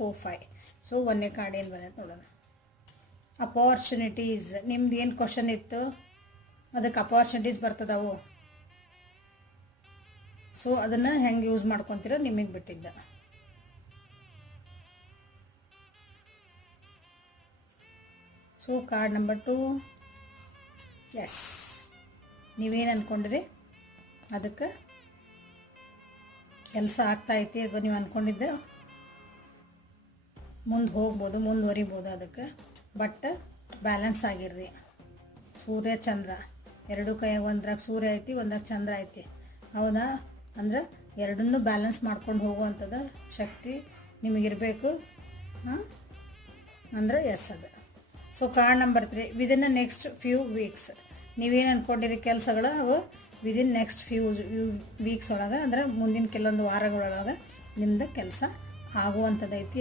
4 5. So ಒಂದನೇ card ಏನು ಬಂದೈತೆ ನೋಡೋಣ. ಅಪಾರ್ಚುನಿಟೀಸ್. ನಿಮ್ದು ಏನು ಕ್ವಶನ್ ಇತ್ತು ಅದಕ್ಕೆ ಅಪಾರ್ಚುನಿಟೀಸ್ ಬರ್ತದವು. ಸೊ ಅದನ್ನು ಹೆಂಗೆ ಯೂಸ್ ಮಾಡ್ಕೊತೀರೋ ನಿಮಗೆ ಬಿಟ್ಟಿದ್ದ. So card number 2. ಎಸ್, ನೀವೇನು ಅಂದ್ಕೊಂಡ್ರಿ ಅದಕ್ಕೆ ಕೆಲಸ ಆಗ್ತಾಯಿತಿ ಅಥವಾ ನೀವು ಅಂದ್ಕೊಂಡಿದ್ದೆ ಮುಂದೆ ಹೋಗ್ಬೋದು, ಮುಂದುವರಿಬೋದು. ಅದಕ್ಕೆ ಬಟ್ ಬ್ಯಾಲೆನ್ಸ್ ಆಗಿರ್ರಿ. ಸೂರ್ಯ ಚಂದ್ರ ಎರಡು ಕೈಯಾಗ ಒಂದ್ರಾಗ ಸೂರ್ಯ ಐತಿ, ಒಂದ್ರಾಗ ಚಂದ್ರ ಐತಿ, ಹೌದಾ? ಅಂದ್ರೆ ಎರಡನ್ನೂ ಬ್ಯಾಲೆನ್ಸ್ ಮಾಡ್ಕೊಂಡು ಹೋಗುವಂಥದ್ದು ಶಕ್ತಿ ನಿಮಗಿರಬೇಕು. ಅಂದ್ರೆ ಎಸ್ ಅದು. So card number 3. Within the next few weeks. ನೀವೇನು ಅಂದ್ಕೊಂಡಿರಿ ಕೆಲಸಗಳು ಅವು ವಿದಿನ್ ನೆಕ್ಸ್ಟ್ ಫ್ಯೂ ವೀಕ್ಸ್ ಒಳಗೆ, ಅಂದ್ರೆ ಮುಂದಿನ ಕೆಲವೊಂದು ವಾರಗಳೊಳಗೆ ನಿಮ್ದು ಕೆಲಸ ಆಗುವಂಥದ್ದೈತಿ.